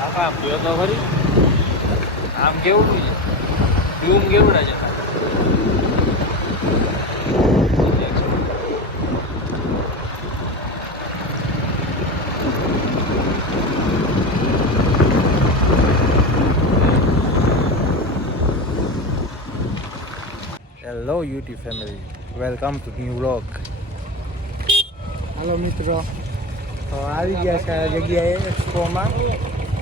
આમ જો તો ખરી આમ કેવડું છે ડૂમ કેવડા છે hello YouTube family welcome to new vlog હાલો મિત્રો, તો આવી ગયા છે આ જગ્યાએ એક્સપોમાં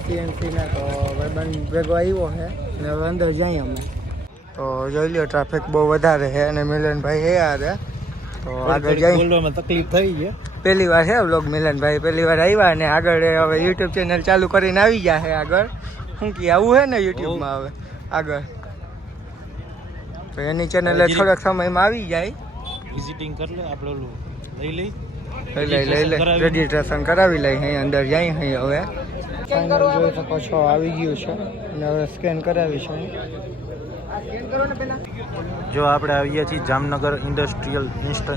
સીએનસીના. તો ભાઈબંધ ભેગો આવ્યો છે ને હવે અંદર જઈએ અમે. તો જોઈ લો ટ્રાફિક બહુ વધારે છે અને મિલનભાઈ હે યાર. તો આગળ જઈ બોલવામાં તકલીફ થઈ છે. પહેલી વાર છે વ્લોગ મિલનભાઈ પહેલી વાર આવ્યા અને આગળ હવે યુટ્યુબ ચેનલ ચાલુ કરીને આવી ગયા છે આગળ. શું કે આવું છે ને યુટ્યુબમાં હવે આગળ, તો એની ચેનલે થોડાક સમયમાં આવી જાય. વિઝિટિંગ કરી લે આપણે ઓલું લઈ રજીસ્ટ્રેશન કરાવી લઈ. અહીં અંદર જાય અહીં હવે ફાઇનલ જોઈ શકો છો આવી ગયું છે અને હવે સ્કેન કરાવીશું. જો આપણે આવીએ છીએ જામનગર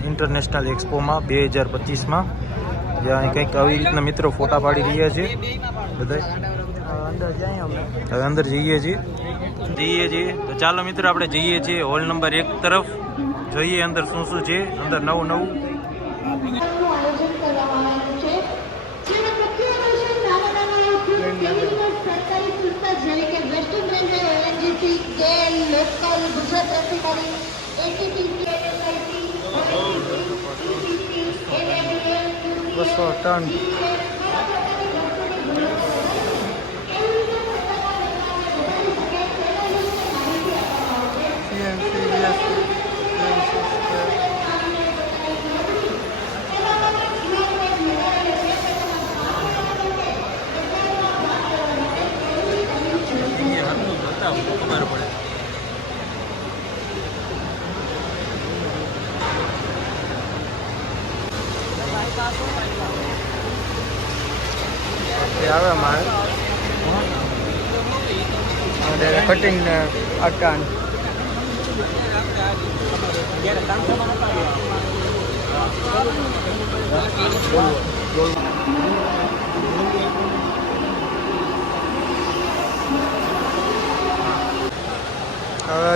ઇન્ટરનેશનલ એક્સપોમાં 2025માં, જ્યાં કંઈક આવી રીતના મિત્રો ફોટા પાડી રહ્યા છે બધા. અંદર જાય અમે હવે અંદર જઈએ છીએ તો ચાલો મિત્રો આપણે જઈએ છીએ હોલ નંબર 1 તરફ. જોઈએ અંદર શું શું છે, અંદર નવું બસો ટન ખબર પડે. આવે મારે કટિંગ ને અટાન.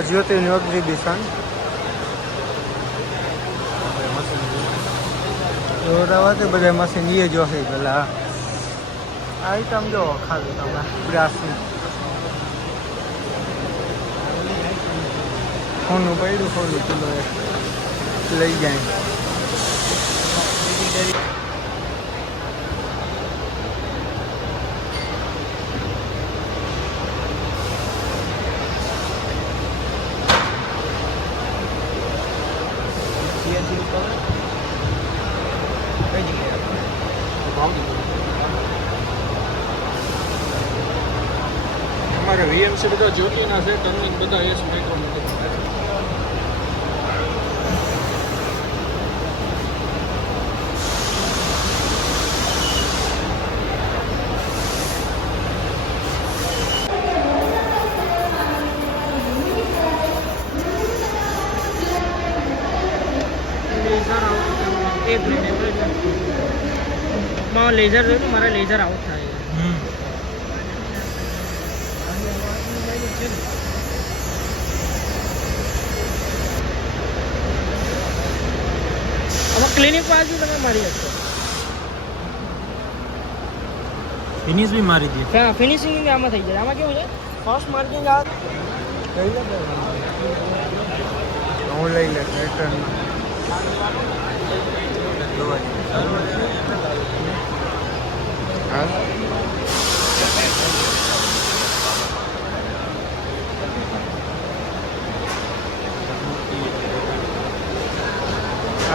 જ્યોતિનું એક્ઝિબિશન જોડાવાથી બધા મશીન એ જોશે પેલા આઈટમ જો ખાલી તમે બ્રાસની સોનું પડ્યું સોનું કિલો લઈ જાય. અમારે વીએમસી બધા જ્યોતિના છે, ટર્નિંગ બધા એસ માઇક્રોમીટર. લેઝર જોયું મારા લેઝર આઉટ થાય. ક્લિનિક બાજુ તમે મારી શકશો. ફિનિશ બી મારી દે. હા, ફિનિશિંગ આમાં થઈ જાય. આમાં કેવું છે ફર્સ્ટ માર્કિંગ આ હું લઈ લે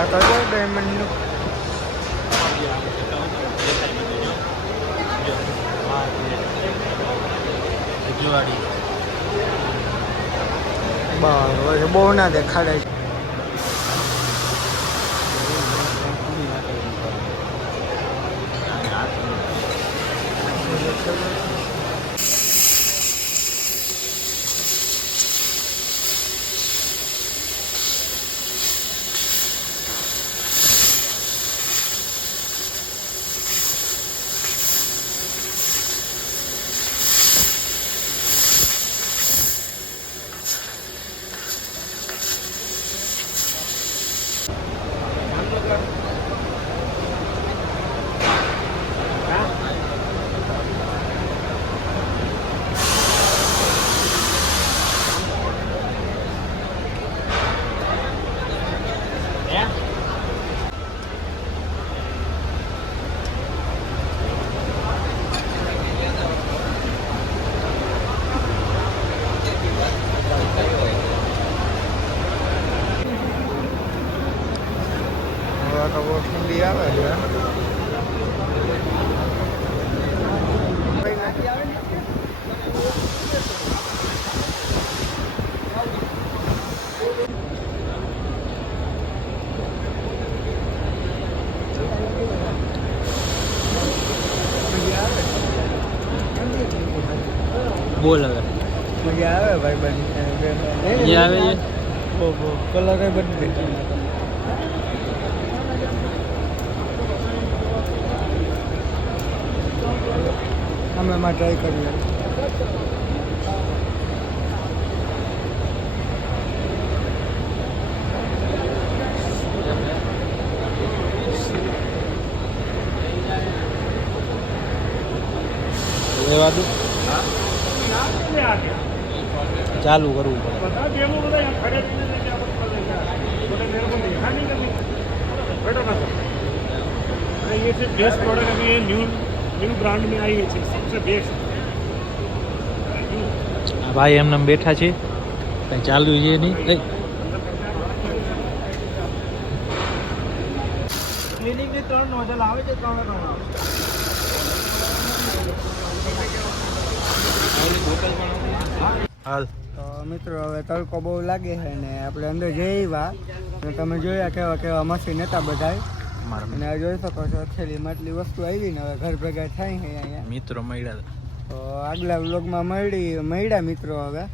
આ તો ડાયમંડનું બહુ ના દેખાડે છે. બોલ હવે મજા આવે ભાઈબંધ જે આવે છે કલર બદલે અમે એમાં ટ્રાય કરીએ રેવા દો ચાલુ કરવું પડે ये सिर्फ बेस्ट प्रोडक्ट अभी ये न्यू ब्रांड में आई है सबसे बेस्ट આ ભાઈ એમને બેઠા છે કંઈ ચાલુ છે નહીં ક્લિનિકની 3 નોઝલ આવે છે 3 આવે હાલ તો મિત્રો હવે તડકો બહુ લાગે છે ને આપણે અંદર જઈ આવ્યા અને તમે જોયા કેવા કેવા મશીન હતા બધાય મારા અને આ જોઈ શકો છો થેલીમાં આટલી વસ્તુ આવી ને હવે ઘર ભેગા થાય છે અહીંયા મિત્રો મળ્યા તો આગલા વ્લોગમાં મળ્યા મિત્રો હવે